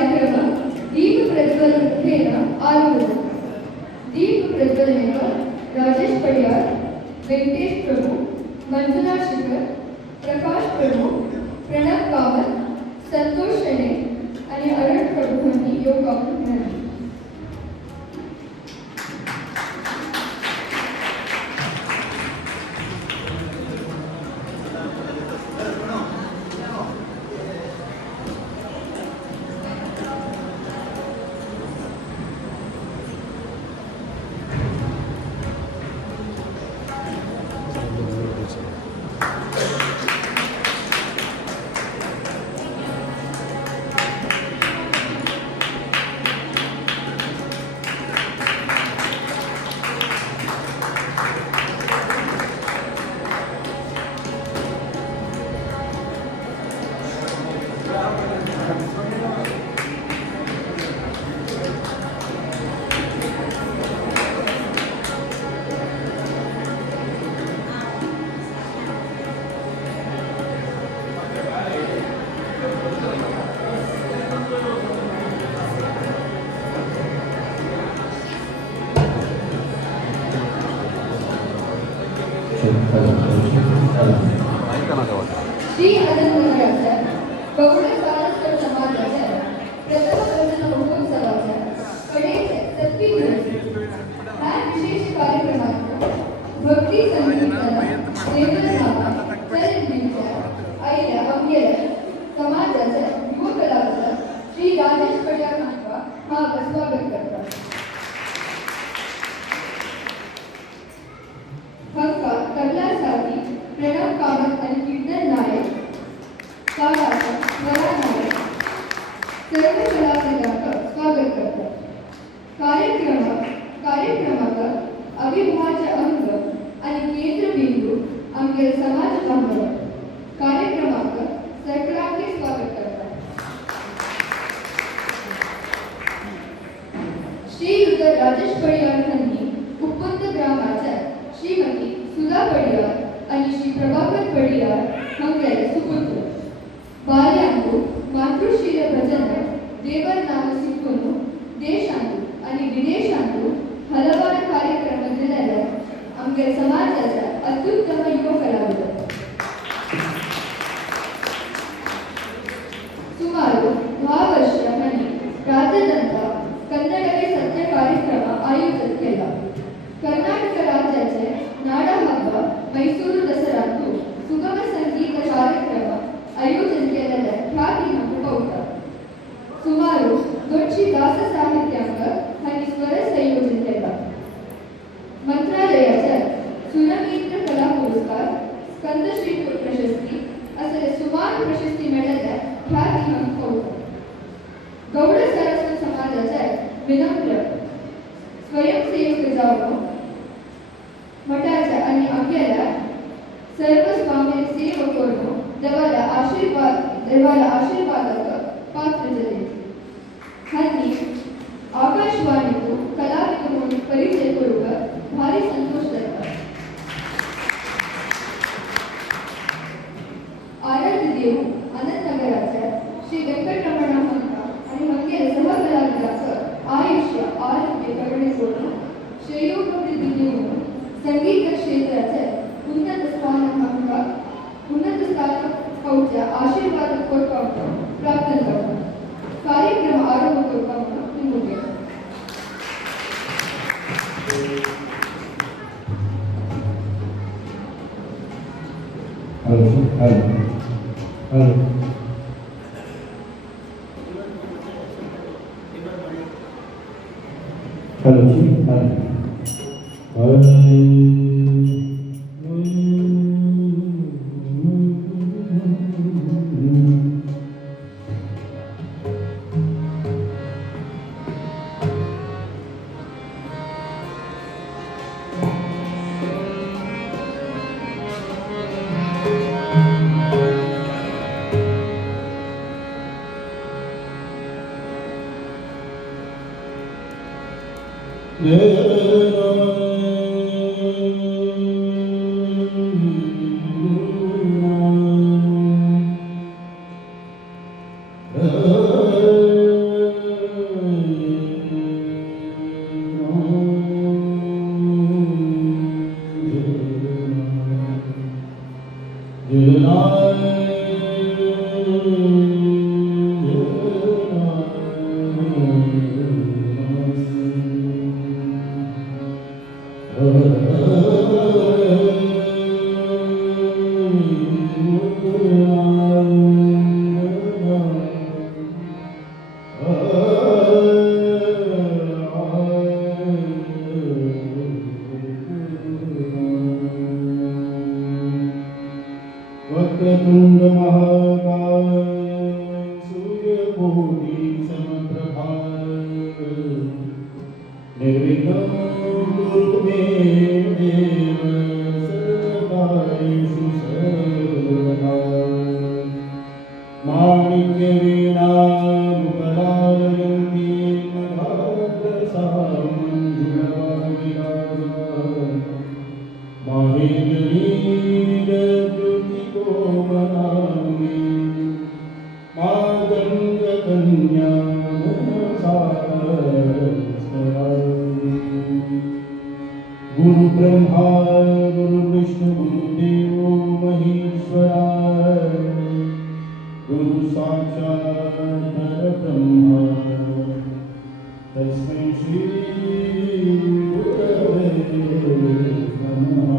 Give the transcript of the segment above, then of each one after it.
कार्यक्रम दीपप्रज्वलनेन आरभ्यते। दीपप्रज्वलनेन राजेश पडियार, वेंकटेश प्रभू, मंजुला शिखर, प्रकाश प्रभू, प्रणव कामत, संतोष शेणे आणि अरुण प्रभू यांनी योग मिळाले। श्री अनंतनगरच्या गौड सारस्वत समाजाच्या प्रथम वर्धन महोत्सवाच्या कडेचे 37 दिवस ह्या विशेष कार्यक्रमात भक्ती संगीताला देवनामा चरणदीपच्या आईल्या अंगेला समाजाच्या युवा कलाकार श्री राजेश पडियार हांका हार्दिक स्वागत करतात। हांका तबलासाठी प्रणव कामत आणि कीर्तन नायक, तालाचा वरा नायक सर्व कलाकारांका स्वागत करतात। कार्यक्रमाचा अविभाज्य अंग आणि केंद्रबिंदू आमचे समाज बांधव कार्यक्रमाचा सरकरांचे स्वागत करतात। श्रीयुत राजेश पडियार यांनी उपंत ग्रामाच्या श्रीमती सुधा पडियार आणि श्री प्रभाकर पडियार हांगेले सुपुत्र बाल्यांगू मातृश्रीय भजन देवर नाम शिकून देशांतू आणि विदेशांतू हलवार कार्यक्रम दिलेल्या आमच्या समाजाच्या अत्युत्तम युवा कलाविद सुमारू 10 वर्षांनी प्रातःनंतर कन्नडवे सत्य कार्यक्रम आयोजित केला। कर्नाटक राज्याचे नाडा हब्ब मैसूरू दसऱ्यातू सुगम संगीत कार्यक्रम आयोजन केलेल्या ख्याती पावतात। सुमारू 200 दास साहित्यांक आणि स्वर संयोजन केला। मंत्रालयाच्या सुरमित्र कला पुरस्कार, स्कंदश्री प्रशस्ती असे सुमार प्रशस्ती मिळालेल्या ख्याती पावतात। गौड सारस्वत समाजाच्या विनम्र स्वयंसेवक जाऊन मठाच्या आणि अंगेला सर्व स्वामी सेवक करून देवाला आशीर्वादाक पात्र झाले। हानी आकाशवाणीतून कलाविद म्हणून परिचय करून भारी संतोष जाता। आराध्य देव अनंतनगराच्या श्री वेंकटरमण हांका आणि हांगेले सहकलाविदांक आयुष्य आरोग्य करणे करून श्रेयोभिवृद्धी देऊन संगीत क्षेत्राचे उन्नत स्थान पावच्या आशीर्वाद प्राप्त करतात। कार्यक्रम आरंभ करताना निमंत्रण वक्रतुंड महाकाय सूर्यकोटि समप्रभा निर्विघ्नं कुरु मे देव सर्वकार्येषु सर्वदा माणिक्यवीणामुपलालयन्ती गुरु ब्रह्मा गुरु विष्णु गुरुदेव महेश्वरा गुरु साक्षात् परब्रह्म तस्मै श्री गुरवे नमः।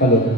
Hello.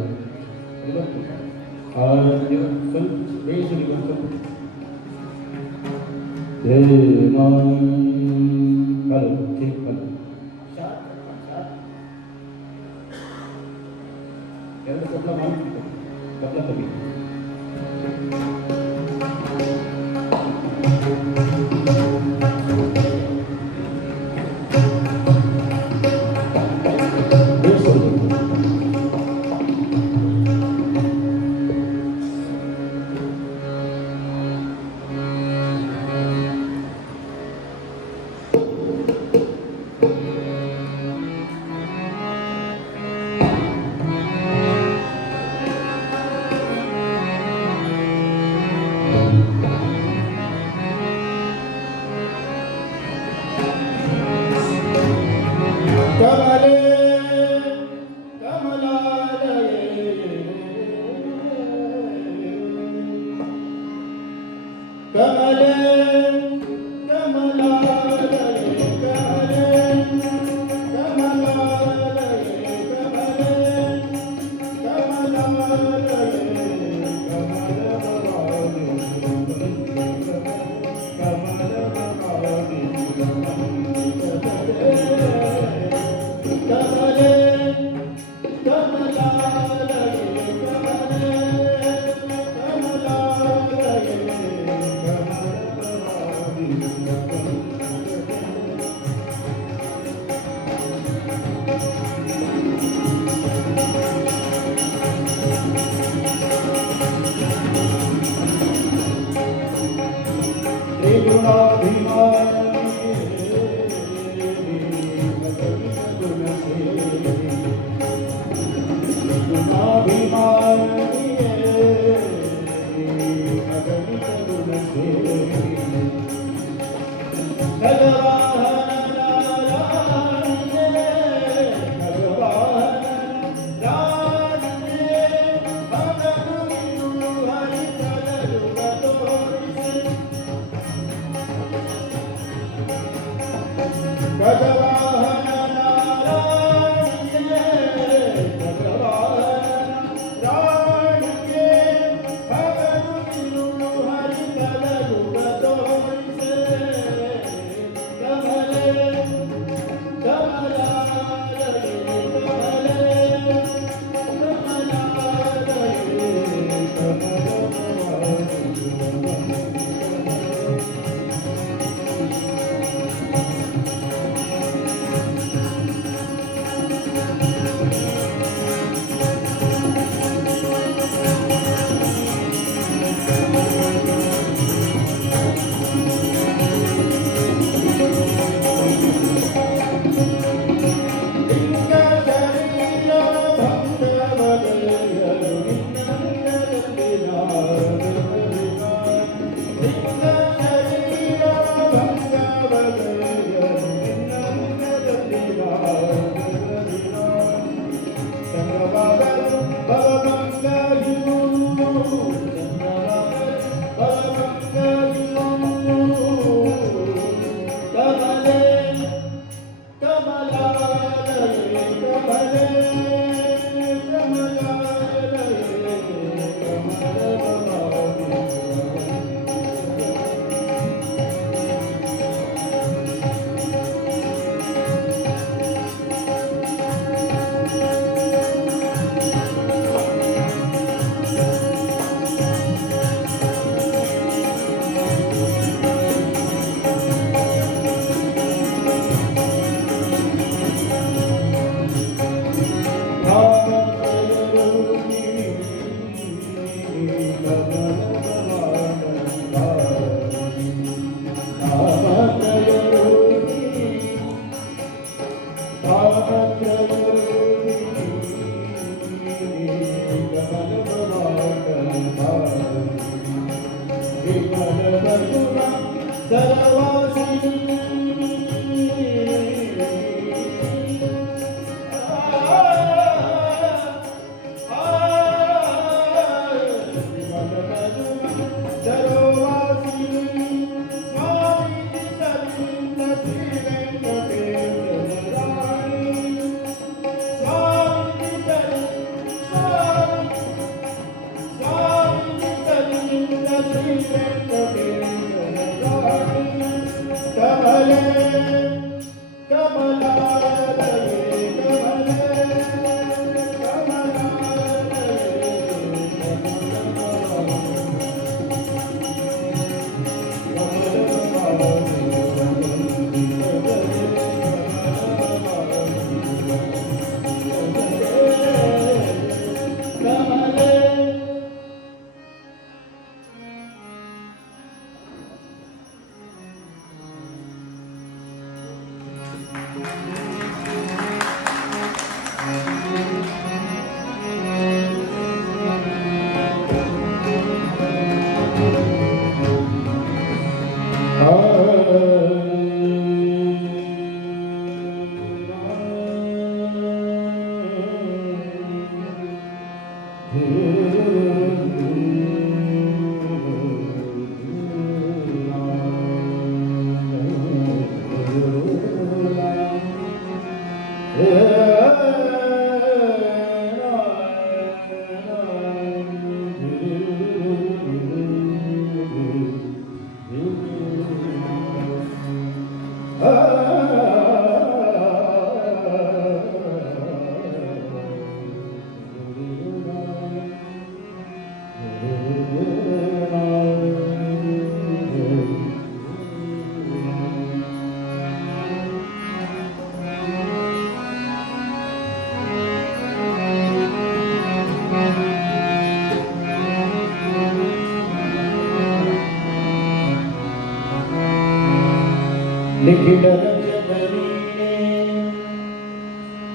लिखित रचतरीने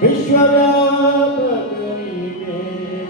विश्वव्यापक रीने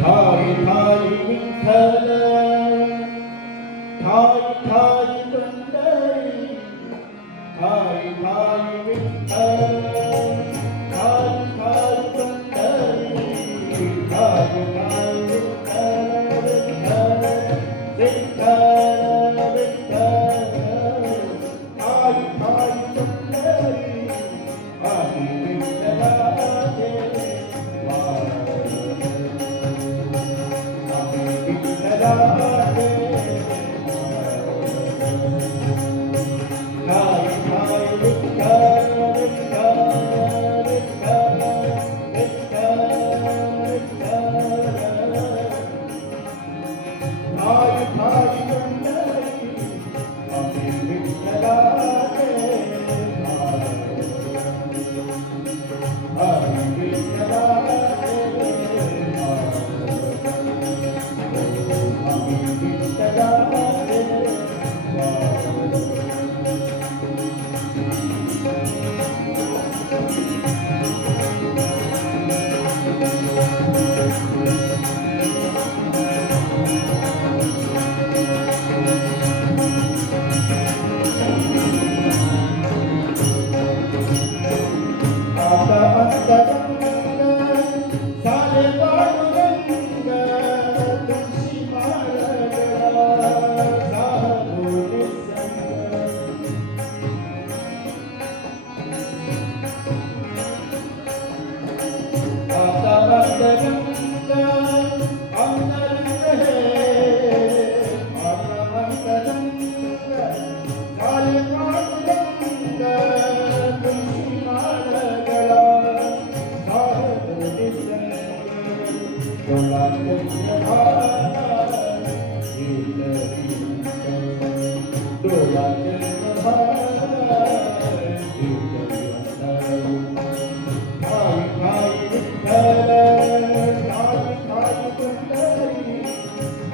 ठाई ठाई विठ्ठल ठाई ठाई पंढरी ठाई ठाई विठ्ठल ठाई ठाई पंढरी ठाई ठाई विठ्ठल विठ्ठल विठ्ठल विठ्ठल ठाई ठाई पंढरी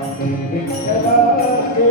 आधी विठ्ठलाचे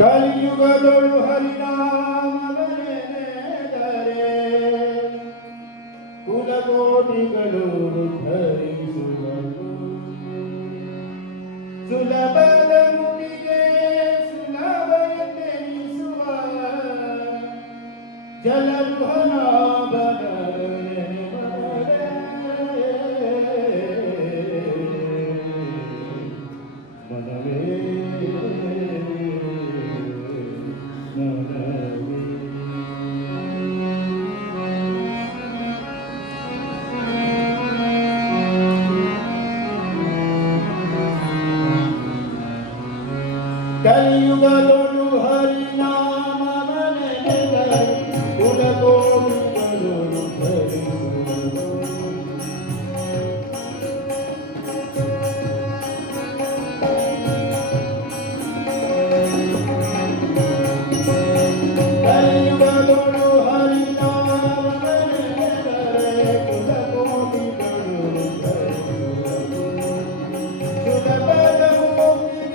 ಕಲಿಯುಗದೊಳು ಹರಿನಾಮವನೆದರೆ ಕುಲಕೋಟಿಗಳು ಧರಿಸುವರು ಸುಲಭದ ಮುಡಿಗೆ ಸುಲಭವೆನಿಸುವ ಜಲರುಹನಾಭನ ಕಲಿಯುಗದೊಳು ಹರಿನಾಮವನೆದರೆ ಕುಲಕೋಟಿಗಳು ಧರಿಸುವರು ಕಲಿಯುಗದೊಳು ಹರಿನಾಮವನೆದರೆ ಕುಲಕೋಟಿಗಳು ಧರಿಸುವರು ಸುಲಭದ ಮುಗಿಗೆ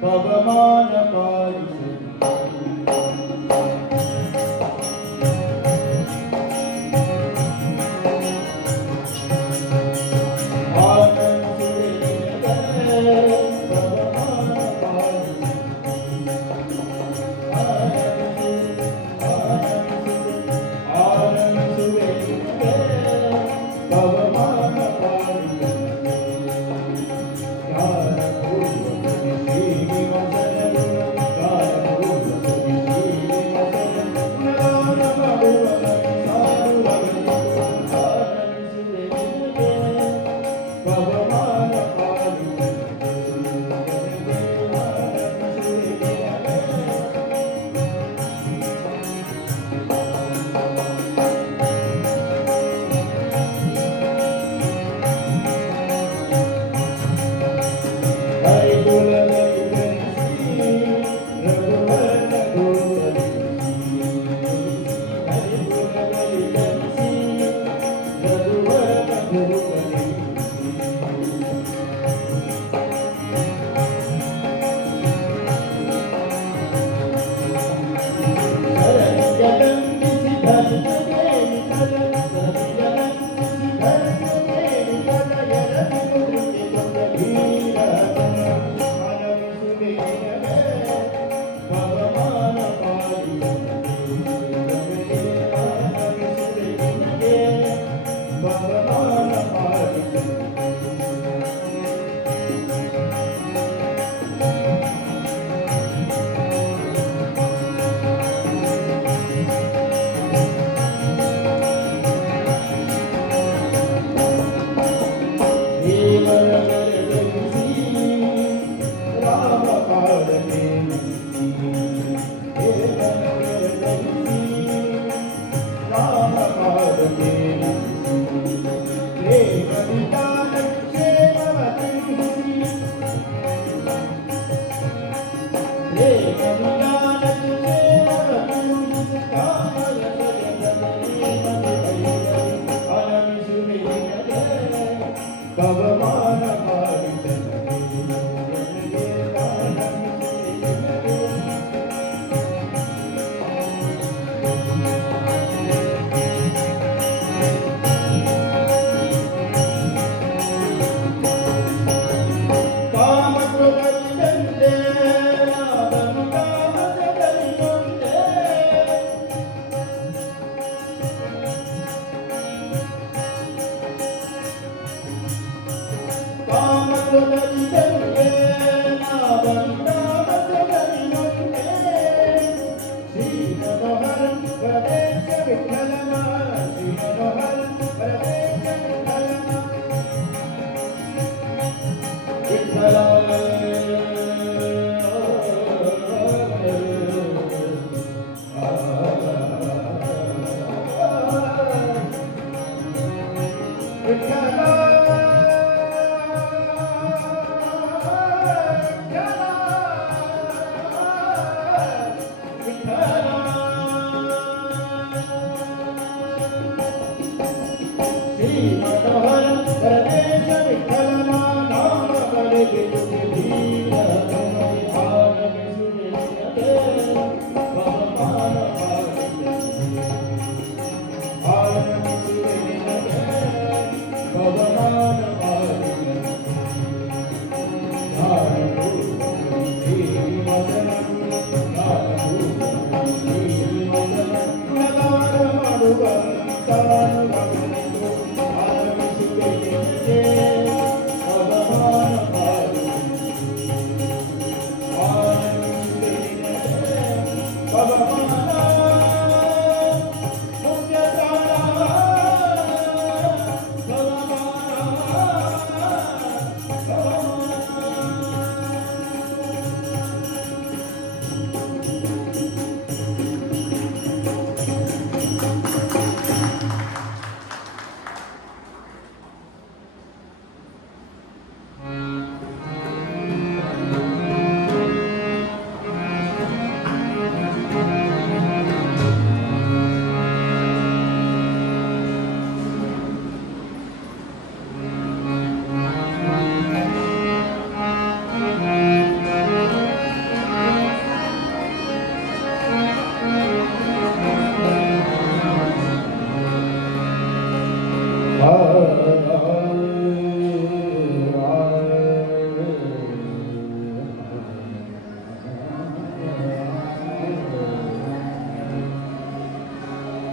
पवमान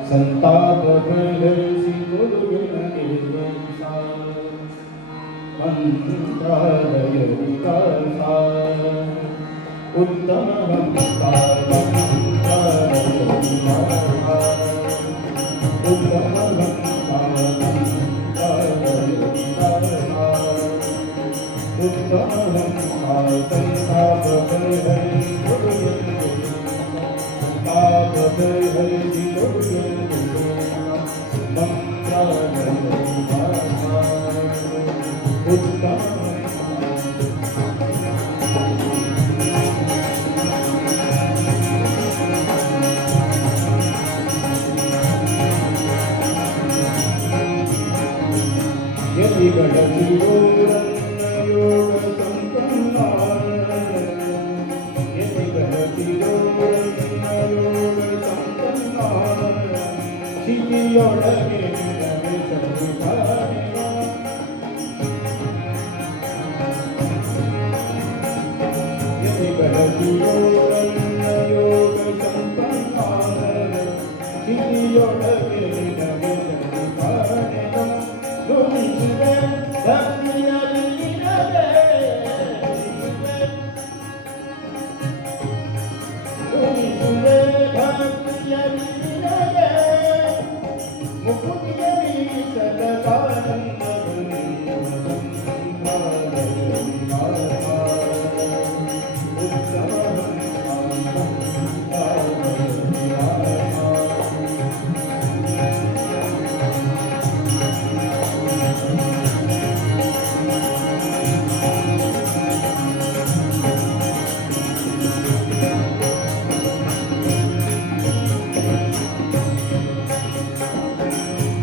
संताप प्रहर्षि गुरुगुण निर्वंशा मंत्रालय विकासा उत्तम मंत्रालय विकासा उत्तम मंत्रालय विकासा उत्तम मंत्रालय संताप प्रहर्षि गुरुगुण यदि गणति योग संपन्ना यदि गणति योग संपन्ना शिखियोडगे नवे संविधान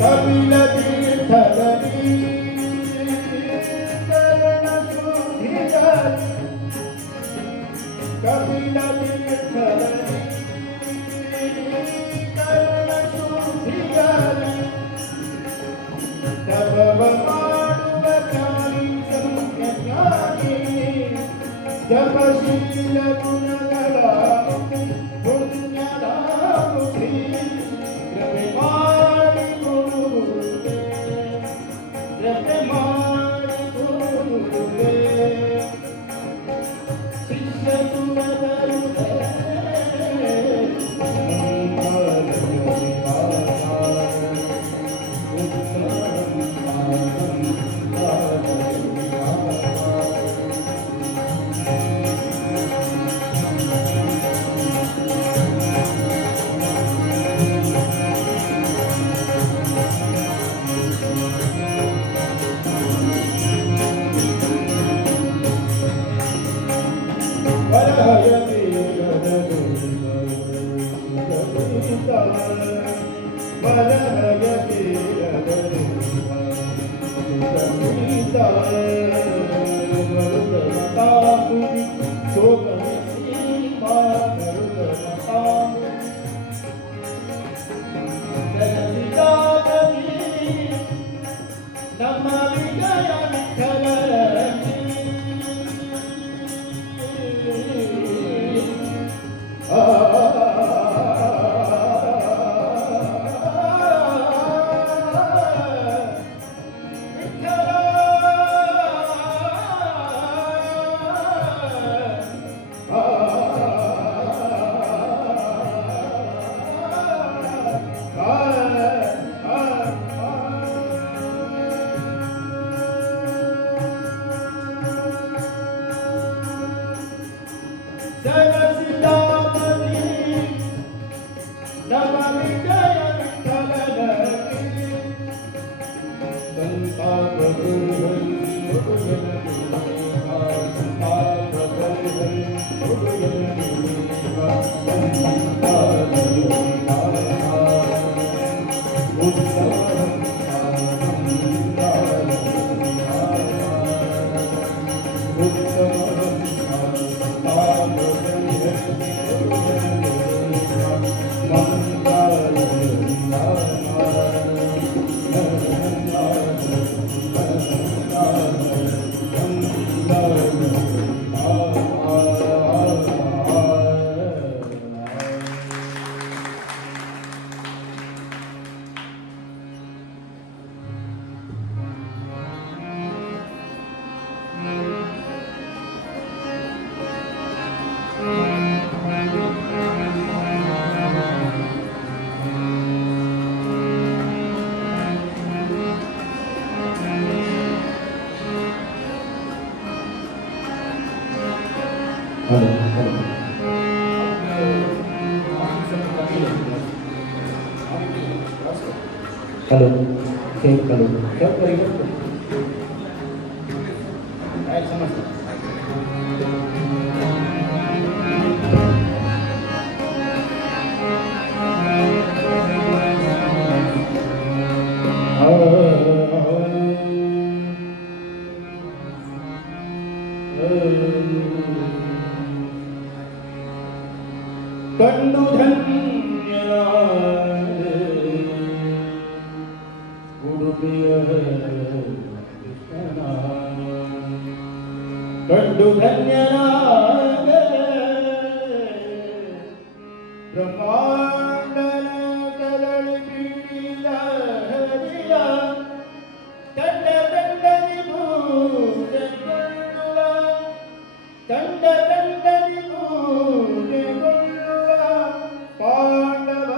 कपिल तीर्थदली करण सुधिजली कपिल तीर्थदली करण सुधिजली तब मानुव ज्ञानी संज्ञानी जपशील गुणगला पुण्यरामुखी रविवाणी गुरुदेव रविवाणी गुरुदेव शिष्य सुरदरुदेव हेलो सेव करो क्या करेगा काय समजतं कंडू कंडू धन्यनाद ब्रह्मांडन कलळ पीडिला हरिया दंड दंड विभूत गुरुला दंड दंड विभूत गुरुला पांडव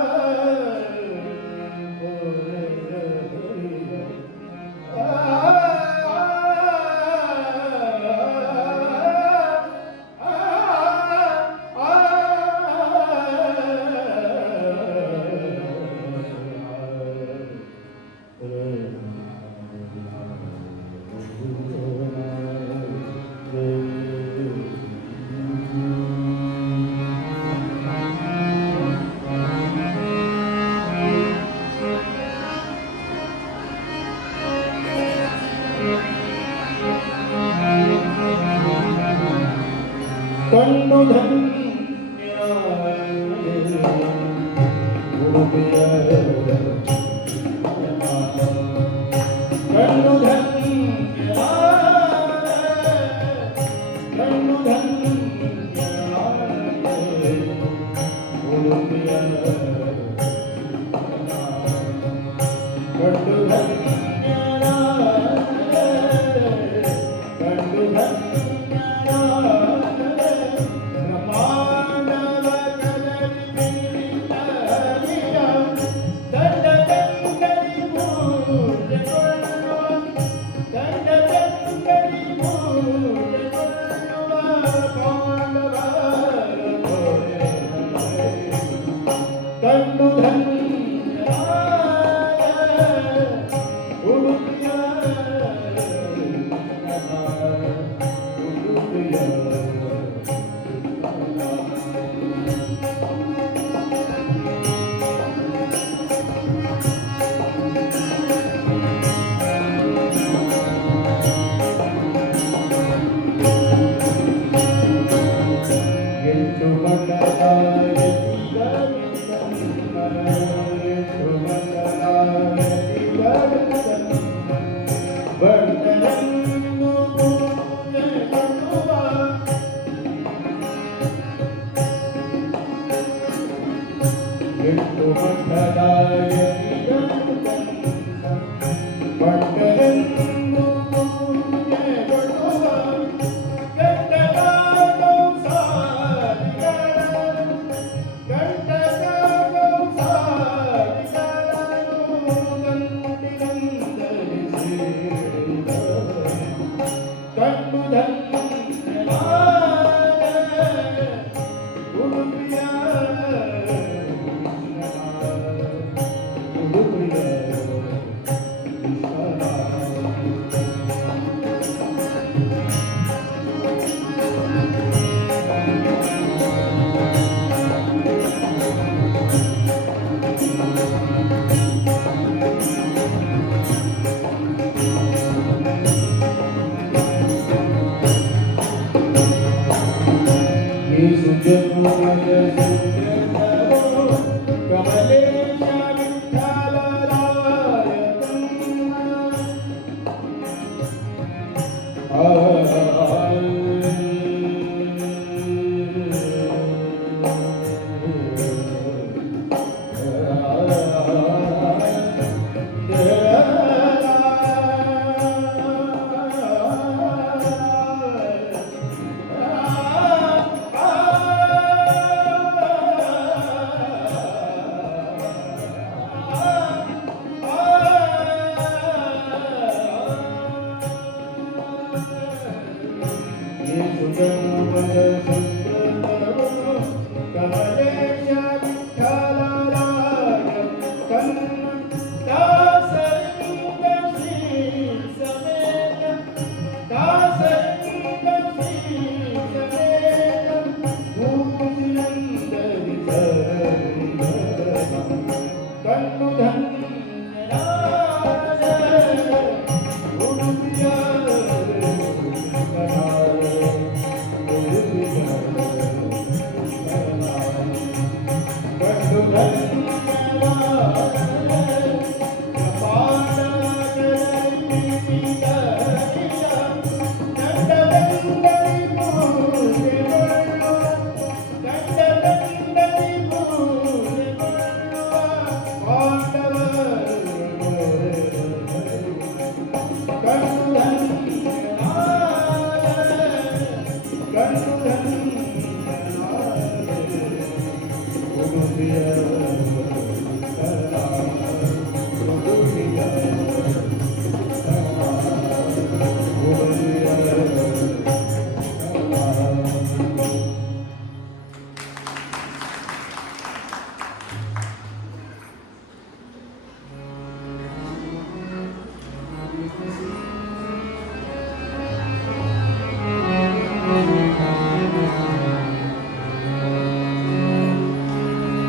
कंडु धन्य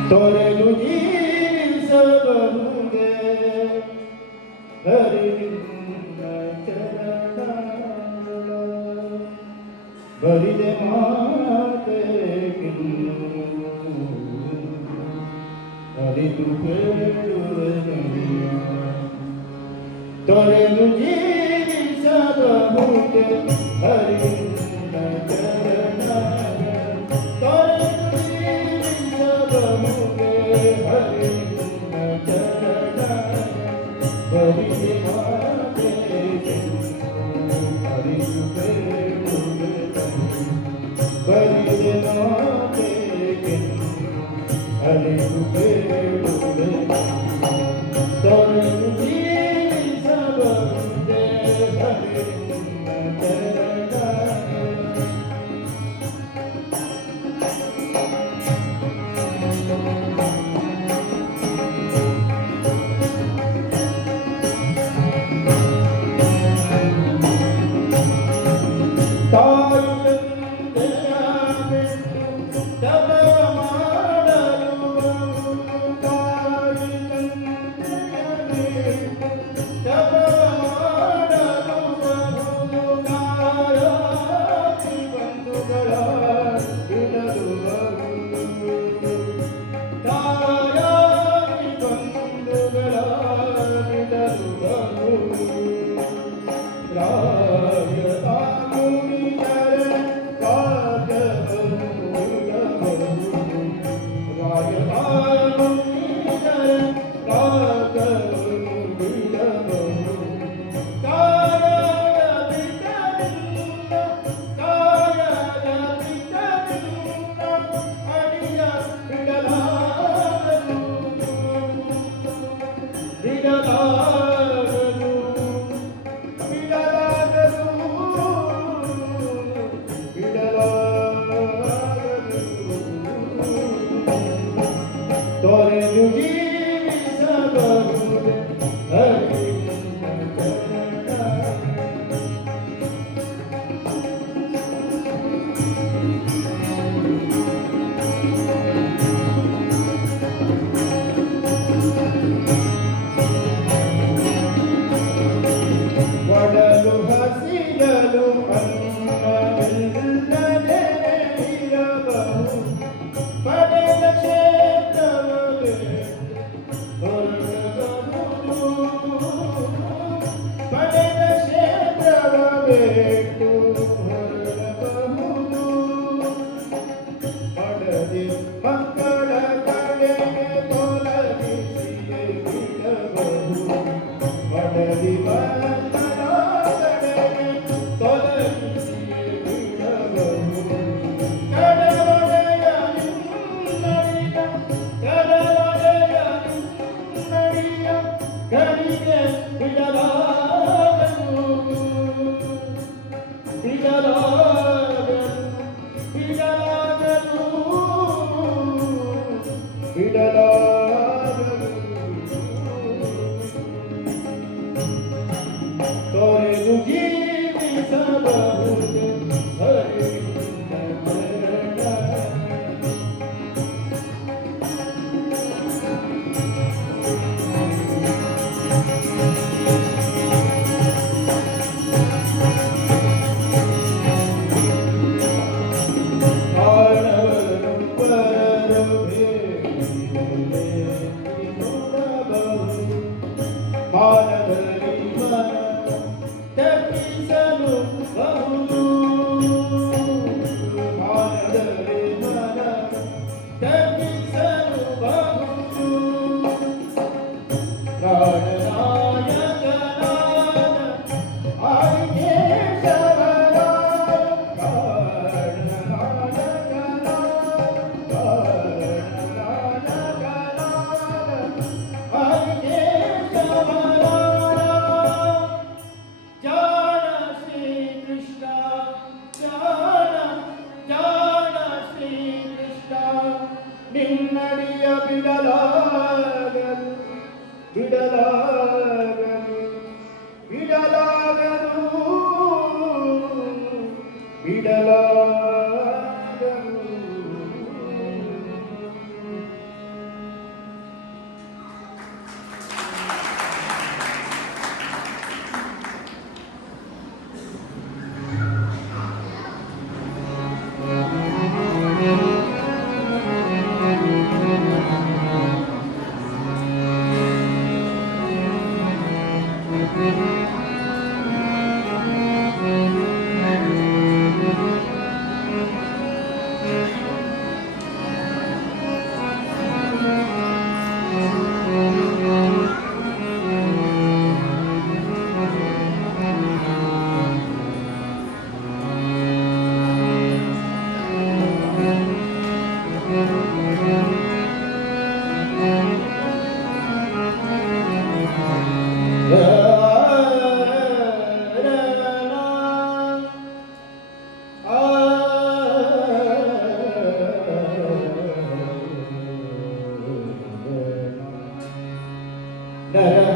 तोरे तुझी सब मुझे हरि भरी दे माते हरि तुझे तोरे तुझी सब मुझे हरि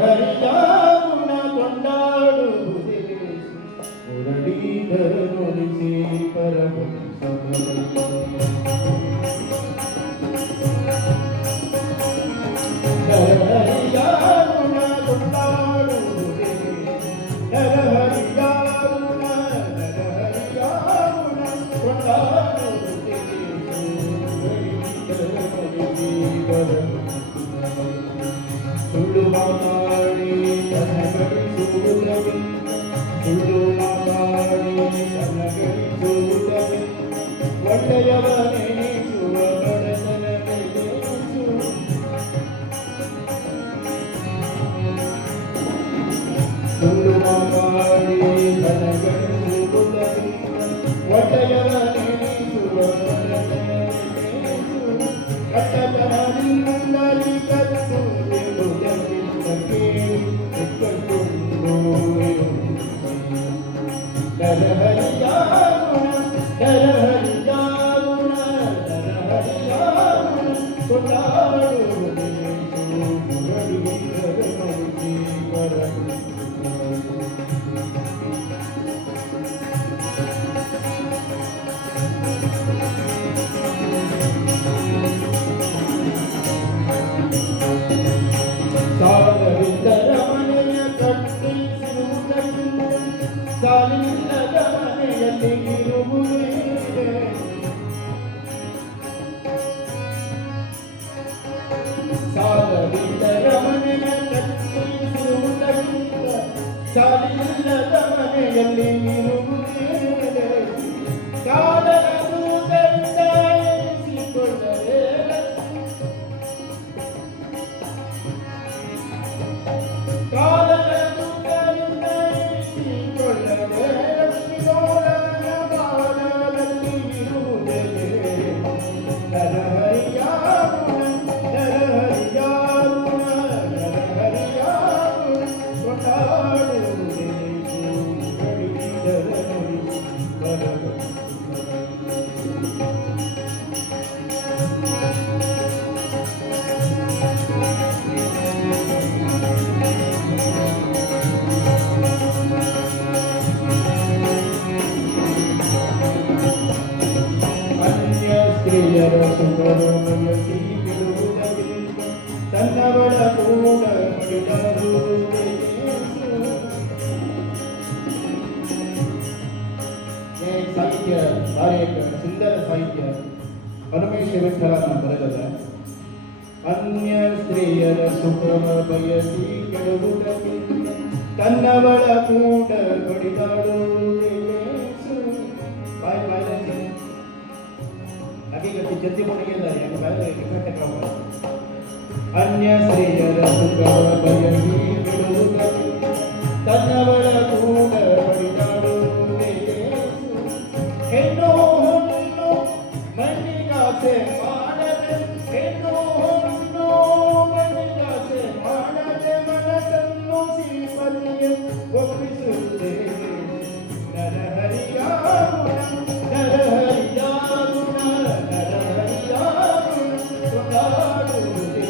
ನರಹರಿಯಾಗುಣ ಕೊಂಡಾಡುವುದೇ ಮುರಳೀಧರನೊಲಿಸಿ ನರಹರಿಯಾಗುಣ ಕೊಂಡಾಡುವುದೇ ನರಹರಿಯಾಗುಣ ಕೊಂಡಾಡುವುದೇ ಸುಳ್ಳು ಮಾತಾಡಿ ತನಗಳಿಸುವುದರಿಂದ ಸುಳ್ಳು ಮಾತಾಡಿ ತನಗಳಿಸುವುದರಿಂದ ಒಳ್ಳೆಯವನೆನಿಸುವ ಬಡತನವೆನಿಸು ಸುಳ್ಳು ಮಾತಾಡಿ ತನಗಳಿಸುವುದರಿಂದ ಒಳ್ಳೆಯವನೆನಿಸುವ ಬಡತನವೆನಿಸು ಕಟ್ಟತನದಿಂದಲೇ ಕತ್ತು ಸಾಲಿಲ್ಲದ ಮನೆಯಲ್ಲಿ ಇರುವುದೇ ಸಾಲವಿಲ್ಲದ ಮನೆಯ ಕಟ್ಟಿಸುವುದರಿಂದ ಸಾಲಿಲ್ಲದ ಮನೆಯಲ್ಲಿ ಇರುವುದೇ ಕಾಲದ ದೂತರಿಂದ ಎನಿಸಿಕೊಳ್ಳಲೇ ಕಾಲದ ದೂತರಿಂದ ಎನಿಸಿಕೊಳ್ಳಲೇ ಲಕ್ಷ್ಮೀಗೋಳನ ಬಾಳದಲ್ಲಿ ಇರುವುದೇ ನರಹರಿಯಾಗುಣ ನರಹರಿಯಾಗುಣ ನರಹರಿಯಾಗುಣ ಕೊಂಡಾಡುವುದೇ ಅನ್ಯ ಸ್ತ್ರೀಯರ ಸುಖರು ಬಯಸಿ ಬಿಡುವುದರಿಂದ ತನ್ನವಳ ಕೂಡ ಪಡಿತರುವುದೇ ಸಾಹಿತ್ಯ ಕಾರ್ಯಕ ಸುಂದರ ಸಾಹಿತ್ಯ ಪರಮೇಶ ವಿಠಲನ ಬರೆದದ ಅನ್ಯ ಸ್ತ್ರೀಯರ ಸುಖ ಬಯಸಿ ಕೆಡುವುದಕ್ಕಿಂತ ತನ್ನವಳ ಕೂಡ ಬಡಿದಾಡುವುದೇ ಬಾಯ್ ಬಾಯ್ ಹಕೀಕತಿ ಜಲ್ದಿ ಮುಡಿಗಿದ್ದಾರೆ ಅನ್ಯ ಸ್ತ್ರೀಯರ ಸುಖ ಬಯಸಿ ಕೆಡುವುದಕ್ಕಿಂತ ತನ್ನವಳ ಕೂಡ ಬಡಿದಾಡುವುದೇ ಹೆಣ್ಣು ಹೊನ್ನು ಮಣ್ಣಿಗಾಸೆ ಮಾಡದೆ ಹೆಣ್ಣು ಹೊನ್ನು ಮಣ್ಣಿಗಾಸೆ ಮಾಡದೆ ಮನಸ್ಸನ್ನು ಸೀಪಲಿಯ ಒಪ್ಪಿಸುತ್ತೇನೆ ನರಹರಿಯಾಗುಣ ನರಹರಿಯಾಗುಣ ನರಹರಿಯಾಗುಣ ಕೊಂಡಾಡುವುದೇ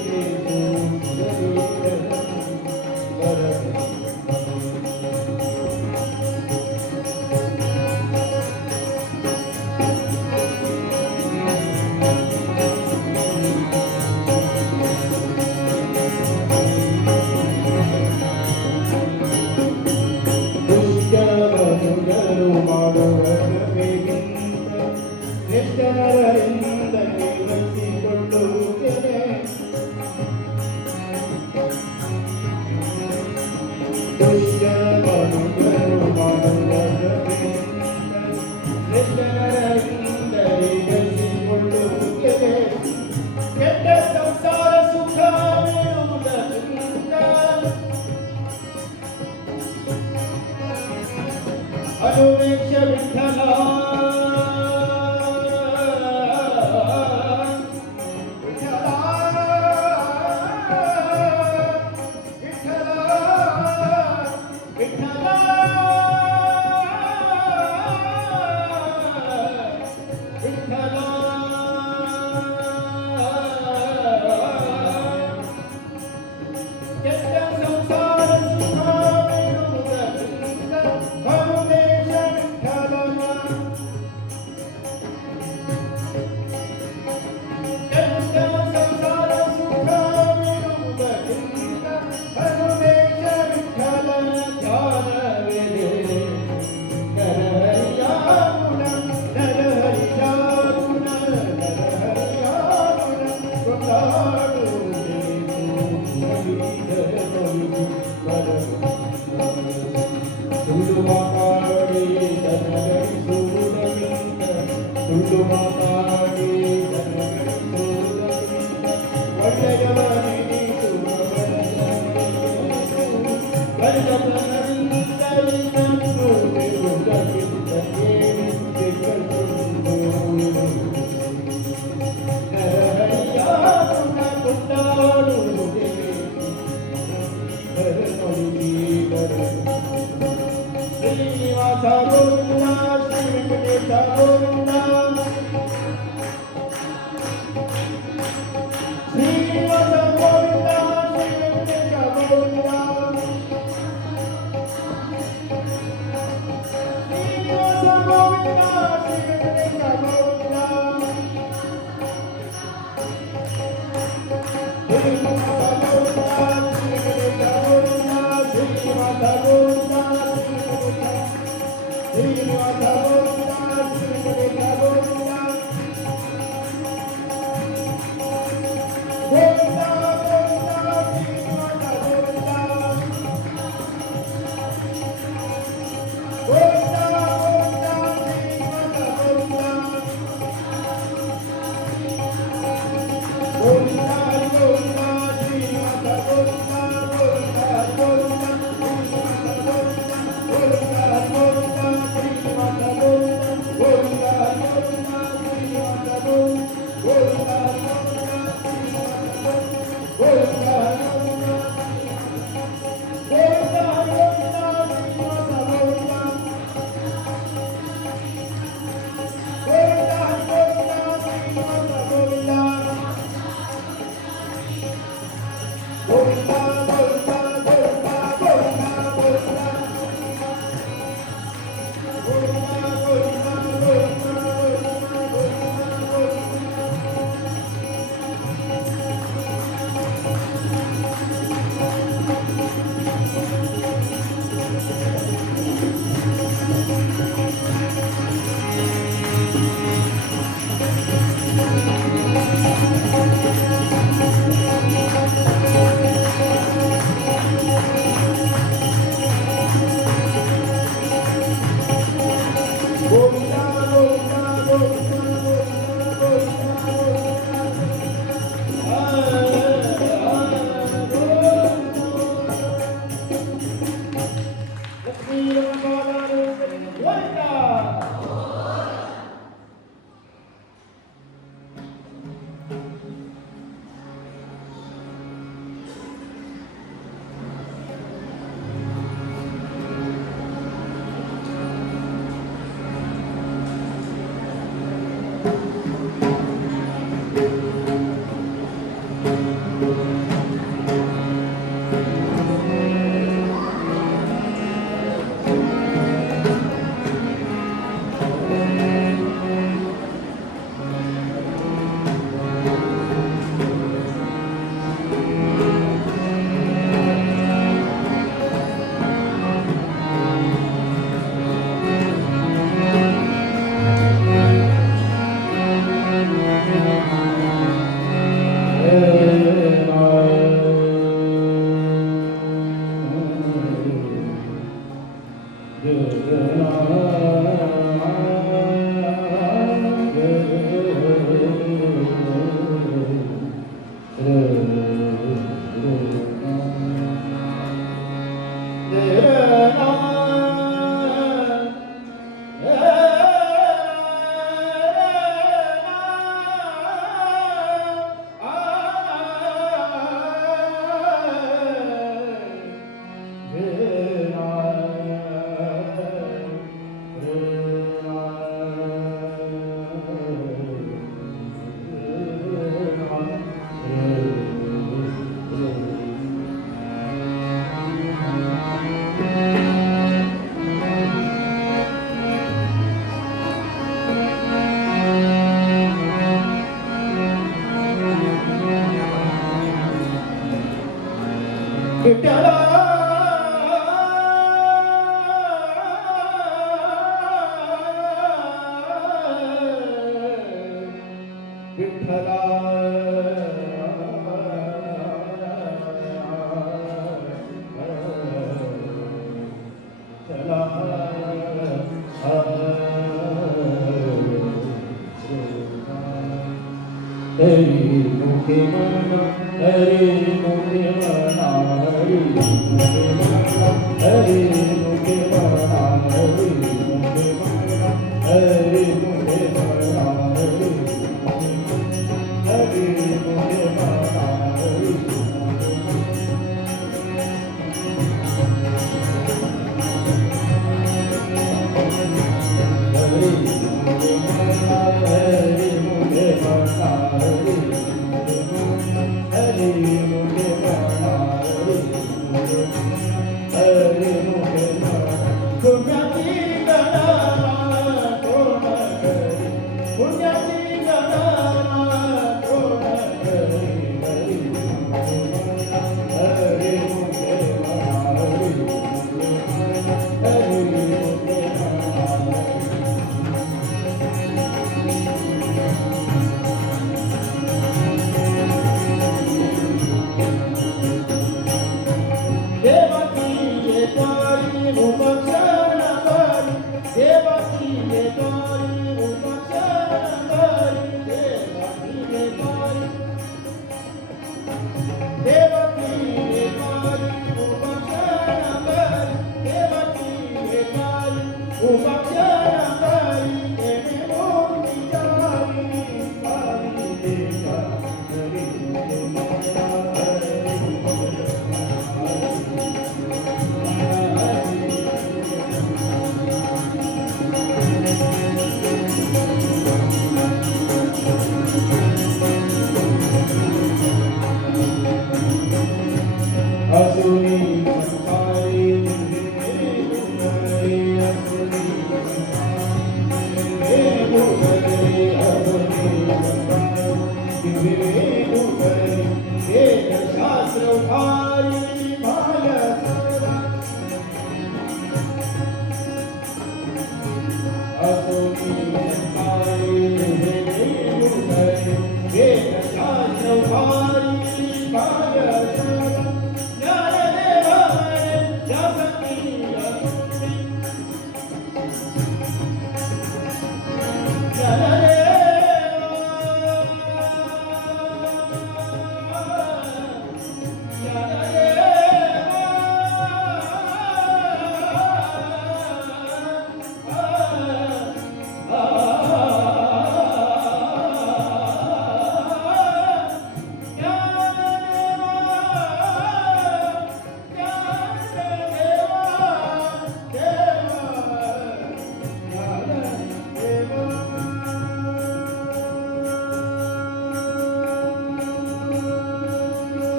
अनुमेष विठ्ठला हरी मुखे म्हणा हरी मुखे म्हणा हरी मुखे म्हणा हरी मुखे म्हणा हरी मुखे म्हणा हरी मुखे म्हणा हरी मुखे म्हणा हरी पुण्याची गणना कोण करी पुण्याची गणना कोण करी हरी मुखे हरी मुखे देवाची येतारी उपक्षण करी देवाची येतारी उपक्षण करी देवाची येतारी उपक्षण करी देवाची येतारी उपक्षण करी देवी मूर्ती जावी पावी देवा हरी असुनी संसारी गुणरी असुनी गुणरी असुनी संसारी गुणरी एक शास्त्र भारी भालस असुनी संसारी गुणरी एक शास्त्र भारी भालस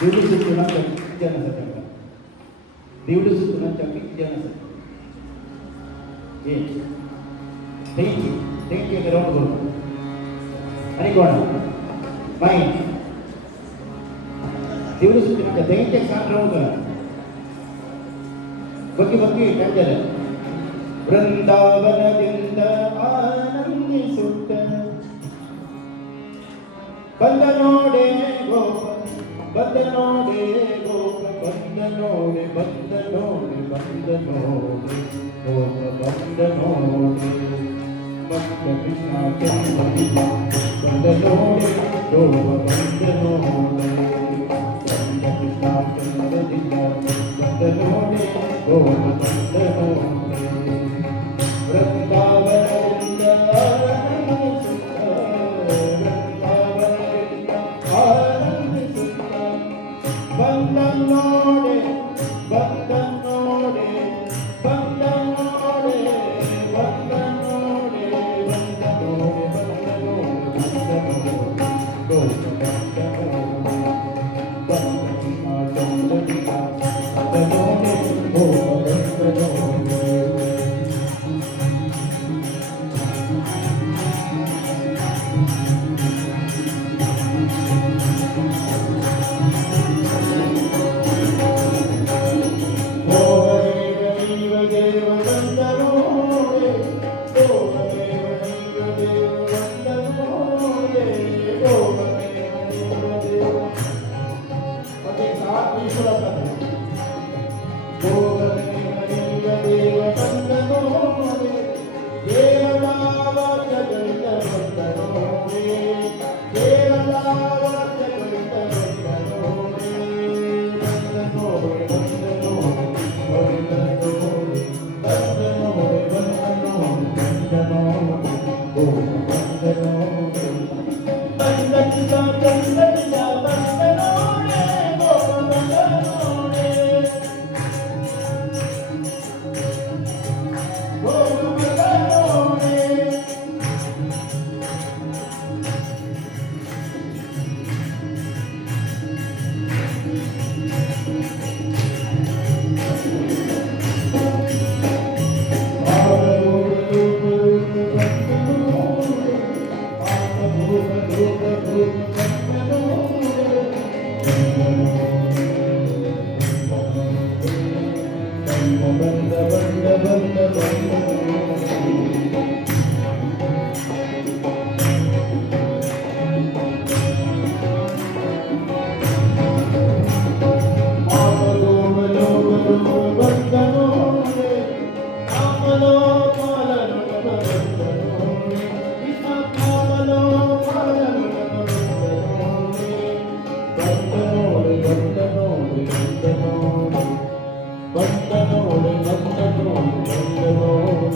देवडी सुतनाच्या विज्ञानासाठी देवडी सुतनाच्या विज्ञानासाठी थँक्यू ग्राउंड करू आणि कोण बाई देवडी सुतनाच्या थँक्यू सांग राऊंड करा बघी बघी काय झालं वृंदावनದಿಂದ आनंदी सुट बंदनोडे गोप बंदनोडे गोप बंदनोडे बंदनोडे बंदनोडे गोप बंदनोडे भक्त कृष्णा चंद्रिका बंदनोडे गोप बंदनोडे भक्त कृष्णा चंद्रिका बंदनोडे गोप बंदनोडे वृंदावनದಿಂದ आनंदी सुट वृंदावनದಿಂದ आनंदी सुट बंदनोडे बंदनोडे बंदनोडे बंदनोडे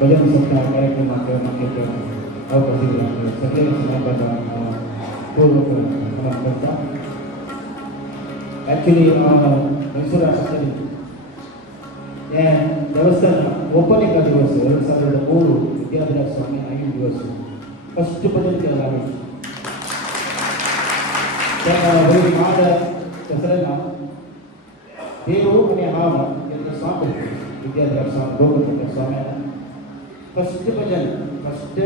भजन सप्ताह कार्यक्रमाच्या मागेच्या अवकाशी सगळे समाजाचा पूर्वक समान करता ॲक्च्युली मैसूर आसतली हे देवस्थान ओपनिंग दिवस 2003 विद्याधर स्वामी आयु दिवस फस्ट भजन केला आहे त्या माड दसऱ्याला देव आणि हाव यांचा स्वामी विद्याधर स्वामी गोविंद स्वामी फस्ट भजन फस्ट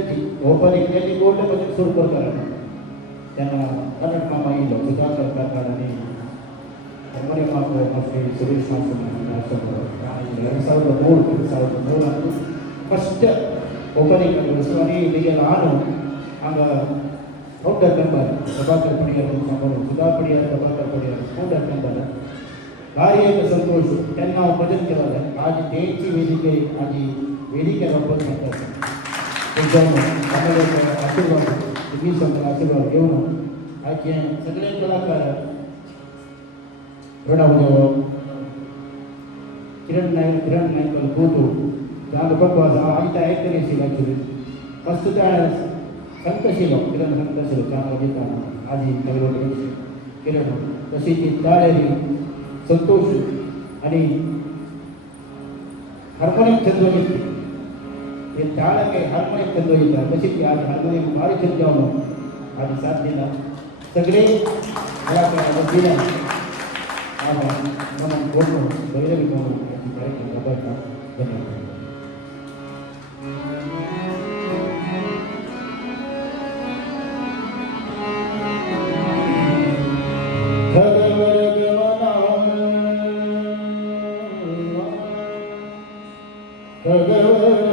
ओपनिंग त्यांनी गोल्ड भजन सुरू करतात त्यांना कन्नड मामा येईल सुधाकर काकाड आणि मरे मामा ಮತ್ತೆ ಸುರೇಶ್ ಮಾಸ್ಟರ್ ಫಸ್ಟ್ ಓಪನಿಂಗ್ ದಿವಸವಾಗಿ ಇಲ್ಲಿಗೆ ನಾನು ಆಗ founder member Prabhakar Padiyar Sudha Padiyar Prabhakar Padiyar founder member कार्य संतोष त्यांना भजन केलं आज त्यांची वेदिके आधी वेदिकेला पण म्हणतात आशीर्वाद तुम्ही समजा आशीर्वाद घेऊन आज सगळे कलाकार ರಣವು ಕಿರಣ್ ನಾಯ್ಕ ಕೂತು ನಾನು ಬಬ್ಬಾಸ ಆಯ್ತಾ ಐತನೇ ಸಿಗಾಚುರಿ ಮಸ್ತ್ ಸಂಕशिलो किरण संकशिलो चांगला देता आधी नवीन किरण तशी ती ताळेरी संतोष आणि हार्मोनियम छंद घेतली हे टाळ काही हार्मोनियम छंद घेतला तशी ती आज हार्मोनियम भारी छंद जाऊन आधी साथ दिला सगळे कलाकारांना दिला మనం కోర్టు బయలుదేరి కార్యక్రమం కాబట్టి ధన్యవాదాలు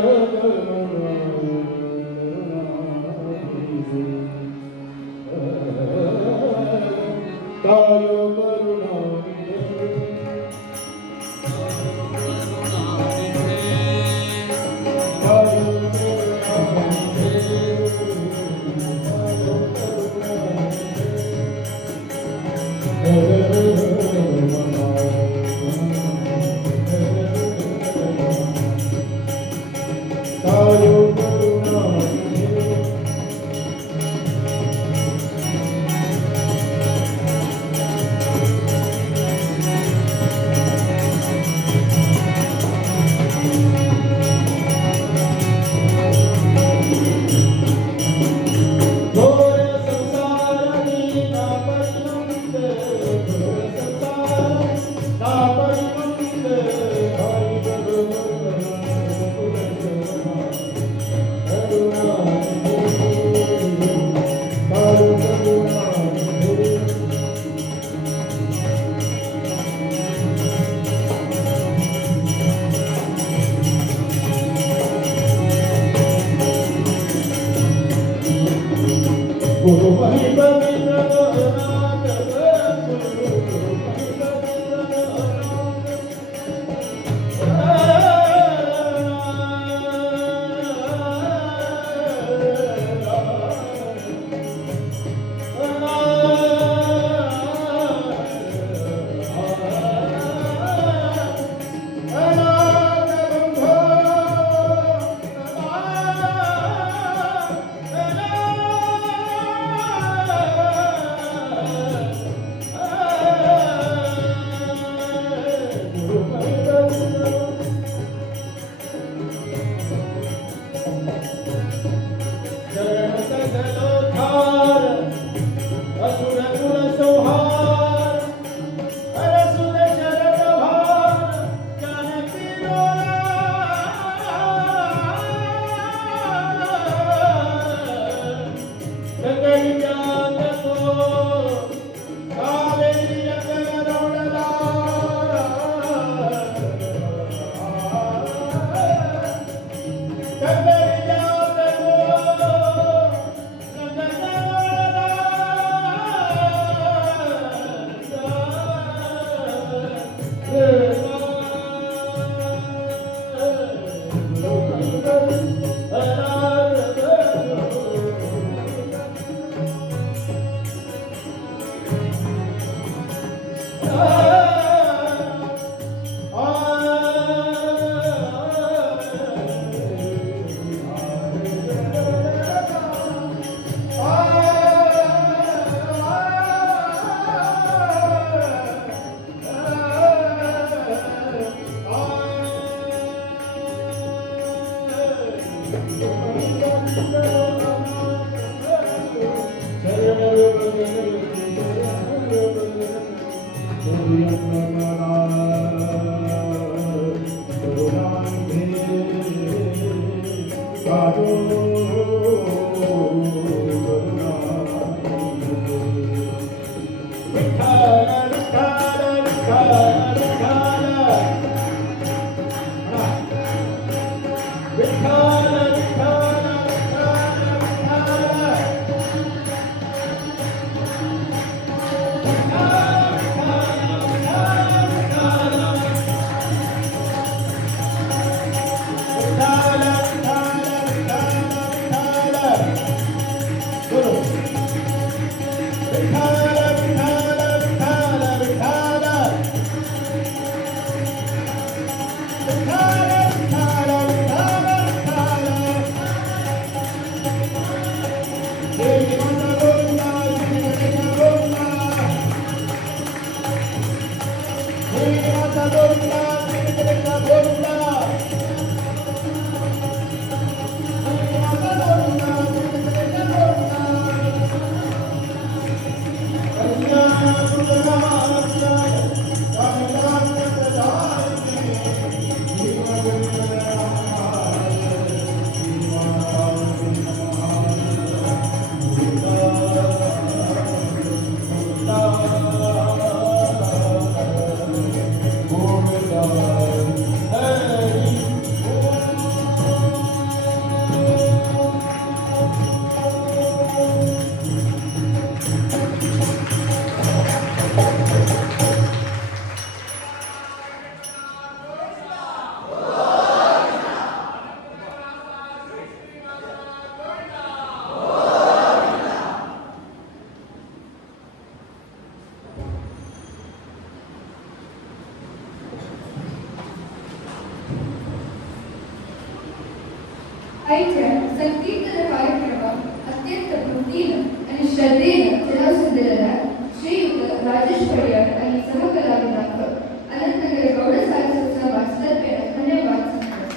आईच्या संकीर्तन कार्यक्रमात अत्यंत भक्तीनं आणि श्रद्धेनं सराव साधलेल्या श्रीयुक्त राजेश पडियाळ आणि सहकलावंतांना अनंतनगर गौड सारस्वत वाचतर्फे धन्यवाद सांगतो.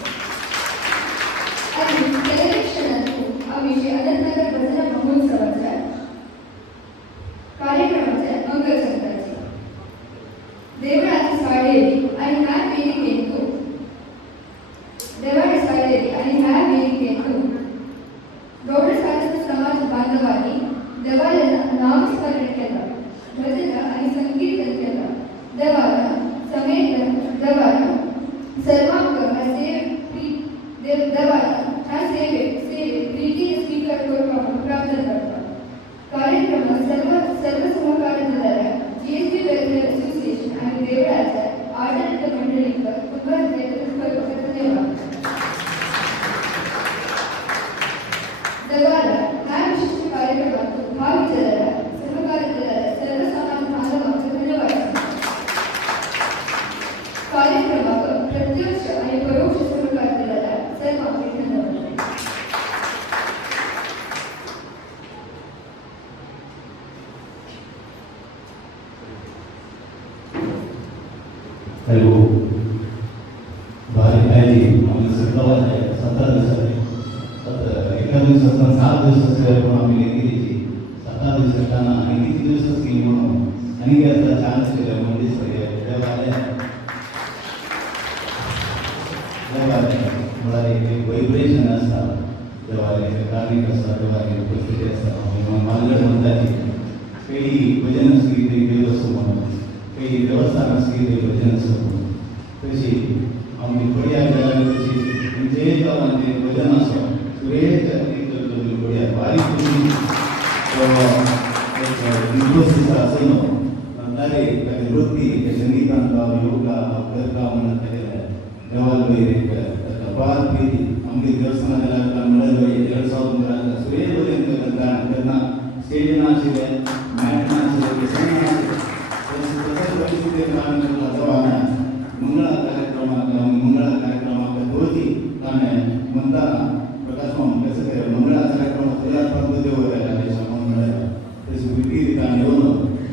आणि गेल्या क्षणातून आम्ही श्री अनंतनगर भजन महोत्सवाच्या कार्यक्रमाचे मंगल संतांचे देवळाची साडेरी आणि ह्या वेदिकेतून देवाडी साडेरी आणि ह्या वेदिकेतून गौड सारस्वत समाज बांधवांनी देवाला नामस्मरण केलं, भजन आणि संकीर्तन केलं. देवाला समेत देवाला सर्वांक असे देवाला ह्या सेवेत प्रीतीने स्वीकार करून प्राप्त करतात. कार्यक्रमात सर्व सहकार्य दिलेल्या GSB वेलफेअर असोसिएशन आणि देवळाच्या आडಳಿत मंडळींवर धन्यवाद. देवाला ह्या विशिष्ट कार्यक्रमातून भाग घेतलेल्या सहकार्य दिलेल्या सर्व समाज बांधवांचे धन्यवाद. कार्यक्रमावर प्रत्यक्ष आणि परोक्ष सहकार्य दिलेल्या सर्वांचे धन्यवाद. हॅलो भारी आहे आम्ही सत्तावन्न आहे 17 दिवसात एका दिवसात 7 दिवसाचे पण आम्ही केली 17 दिवसांना आणि किती दिवस केली म्हणून आणि याचा चान्स केला म्हणजे मला एक वायब्रेशन असतात जेव्हा धार्मिक असतात तेव्हा उपस्थिती असतात मानगड म्हणतात काही भजन असली तरी देव असतो म्हणून काही देवस्थान असली तरी भजन असतो म्हणून तशी आम्ही बढिया केला तशी जे गावांचे भजन असो सुरेश बढिया बारीक उपस्थित असं नंतर वृत्ती संगीतांचा योगा करता म्हणत देवाला पाच प्रीती आमगे देवस्थानाला मंडळ 2013 सुरेश भजन करताना स्टेज नाशिले मॅट नाशिले संगीत नाशिले परिस्थिती मंगळ कार्यक्रमात होती आणि म्हणताना प्रकाश कसं काय मंगळ कार्यक्रमात तयार पद्धतीवर मंगळ तशी विक्री येऊन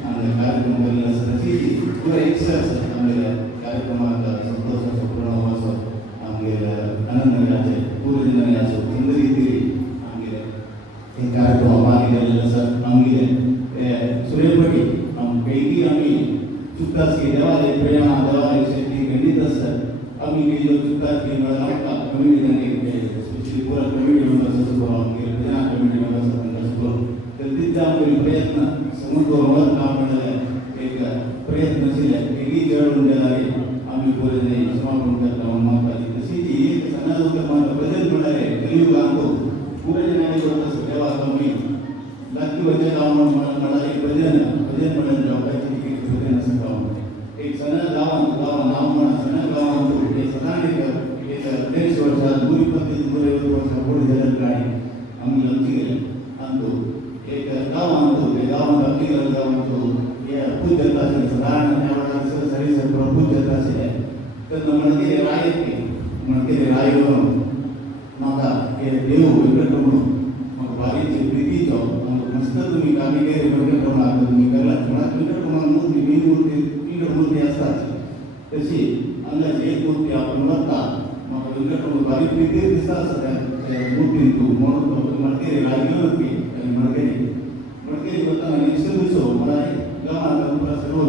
आणि कार्यक्रम केलेला तशी पुरा एक्सर्स कार्यक्रमात संतोषाचा पूर्ण महोत्सव आमगे आनंदनगराचे पूर्वजन याचो सुंदरी तिरी आमगे हे कार्यक्रम मागे गेलेलं सर आमगे सूर्यपटी पैकी आम्ही चुकताच की देवाले प्रेमा देवाले शेती गणित असतात आम्ही गेलो चुकताच की मला कम्युनिटी स्पेशली पूरा कम्युनिटी मेंबर्स असो आमगे भजना कम्युनिटी मेंबर्स असो तर तिथे आमचे प्रयत्न समोर काम करण्याला एक प्रयत्नशील आहे एकी जळून देणारे आम्ही पुरे समापन करता मागताली तशी ती एक सणाजोग बदल होणारे कलियुग आणतो पुरे जणांनी होत असतो तेव्हा आम्ही लाखी वचन लावून म्हणाले भजन म्हणून लोकांची भजन असं गाव एक सण गावा नाव म्हणा सण गावांतो एक सणाने एक 23 वर्षात गुरी पद्धती 20 वर्षात पुढे झालेलं गाडी आम्ही लक्ष गेले आणतो एक गाव आणतो त्या गावात आपली दिवस म्हणतो या पूज जाता असेल साधारण त्यावेळेला सरी सर पूज जाता असेल तर म्हणते राय येते म्हणते राय म्हाका हे देव वेगळं म्हणून म्हाका बारीची प्रितीचो मस्त तुम्ही कामी केले वेगळं प्रमाणात तुम्ही केला म्हणा वेगळं प्रमाण मूर्ती मी मूर्ती तीन मूर्ती असतात तशी अंगाची एक मूर्ती आपण बघता म्हाका वेगळं प्रमाण बारीक प्रिती दिसता असता त्या मूर्तीन तू म्हणून म्हणते राय घेऊन आणि म्हणते वतना निश्चित दिसो मला गावात सर्व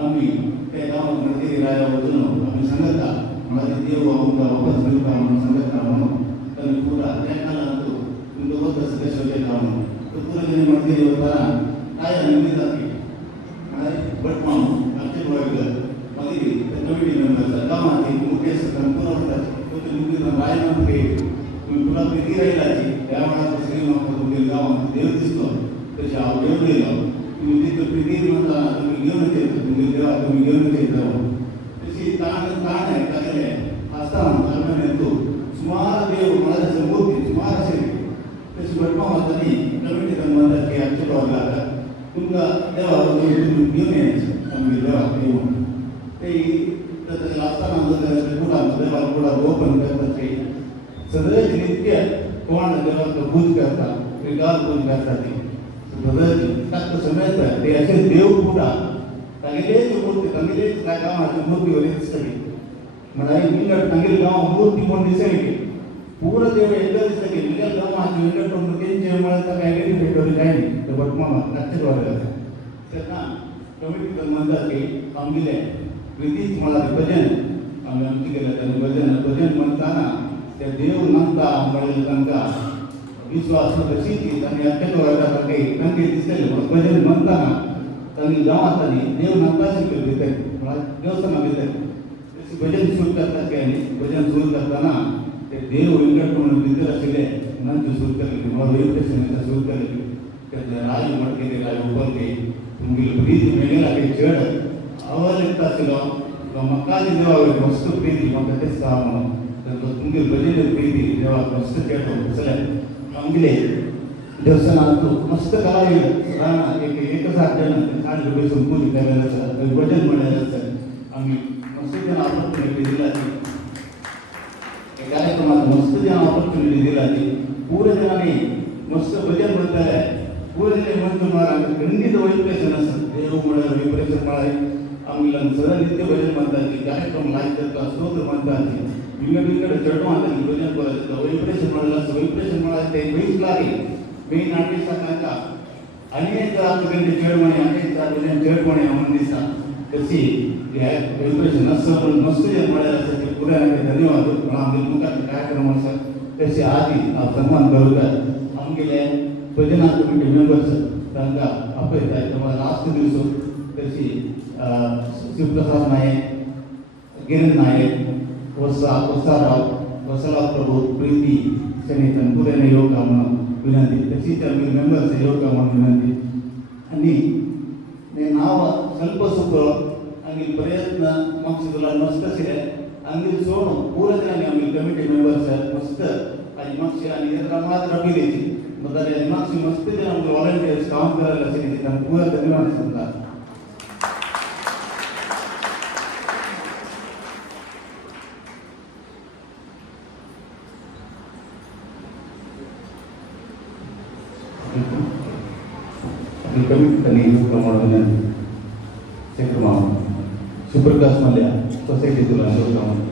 आम्ही त्या गावात म्हणते राया वचून आम्ही सांगता मला देव आमका वापस घेऊ का म्हणून सांगता म्हणून त्यांनी पुरा त्या काळात तुमचं होत असं कसं का म्हणून तर पुरा त्यांनी म्हणते वतना काय निमित्त जाते मला बट माणूस आमचे बघितलं मध्ये त्या कमिटी मेंबरचा गावात मुख्य सरकार पुरा होतात तो तुम्ही राय म्हणते तुम्ही पुरा प्रीती राहिला त्यावेळेला श्री माता तुम्ही गावात देव दिसतो तसे देव गेलो तुम्ही तिथं प्रीती म्हणता तुम्ही घेऊन येतो तुम्ही देवा तुम्ही घेऊन येतो तशी ताण आहे काय असताना येतो सुमार देव मला समोर सुमार असेल तशी घटना होतानी कमिटी म्हणतात की आमच्या भागाला तुमका देवा तुम्ही घेऊन यायचं आम्ही देवा येऊन ते असताना पुढा देवा पुढा ओपन करतात ते सगळे नित्य कोण देवाचं पूज करतात वेगाल पूज करतात ते समजत ते असे देव पुढा तांगेलेच मूर्ती तांगेलेच काय गावाची मूर्ती वगैरे दिसतली मला मिंगट तांगेल गाव मूर्ती कोण दिसायली पूर्ण देव एकदा दिसतं की मिंगट गावाची मिंगट मूर्तींचे मला तर काय काही भेटवली काही नाही तर बटमा लक्षात व्हायला त्यांना कमिटी म्हणतात की आमगिले प्रीतीच मला भजन आम्ही आमची केलं त्यांनी भजन म्हणताना त्या देव नंता मिळेल तांका विश्वास कशी की त्यांनी अत्यंत व्हायला काही तांके दिसले भजन म्हणताना त्यांनी गावात आली देव नंता शिकल घेते मला देवस्थाना घेते तशी भजन सुरू करतात की आणि भजन सुरू करताना ते देव वेंकट म्हणून भितर असले नंतर सुरू केले मला वेंकटेश्वर सुरू केले त्याचे राज म्हणते राज ओपन के तुमगे प्रीती मेळेला काही चढ आवडता असेल मक्काची देवा मस्त प्रीती मग तेच का म्हणून तुमगे भजन प्रीती देवा मस्त खेळतो चला आमगे देवस्थानात मस्त कला येईल एक 1000 जण 60 बसून पूजा करायला भजन म्हणायला आम्ही मस्त जण ऑपॉर्च्युनिटी दिला कार्यक्रमात मस्त जण ऑपॉर्च्युनिटी दिला पूर्ण जणांनी मस्त भजन म्हणताय पूर्ण जण म्हणतो मला खंडित वैप्रेशन असतं देव म्हणा वैप्रेशन म्हणा आम्ही सरळ नित्य भजन म्हणतात कार्यक्रम लाईक करतात स्तोत्र म्हणतात विंगड चढ म्हणतात भजन करत वैप्रेशन म्हणाला वैप्रेशन म्हणाला ते वेळीच लागेल मी नाट्य सांगा अनेक आपल्याकडे चढवणे अनेक भजन चढवणे म्हणून दिसता तशी वैप्रेशन असं मस्त जन म्हणायला असं ते पुऱ्या धन्यवाद मला आमच्या मुखात कार्यक्रम असतात तसे आधी सन्मान करतात आमगे भजना कमिटी मेंबर्स तांकां आपयताय तुम्हाला लास्ट दिवस तशी शिवप्रसाद नायक गिरण नायक वसाराव वसला प्रभू प्रीती सनेतन पुरेने योग म्हणून विनंती तशीच आम्ही मेंबर्स योग म्हणून विनंती आणि नाव ಸ್ವಲ್ಪ ಸ್ವಲ್ಪ आम्ही प्रयत्न मग मस्त असेल आम्ही सोडून पूर्ण जणांनी आम्ही कमिटी मेंबर्स मस्त आणि मग आणि मात्र रबी द्यायची मग मागची मस्त जण आमचे व्हॉलंटियर्स काम करायला असेल त्यांना पुरा धन्यवाद समजा सुप्रकाश मल्या सोसायटी तुला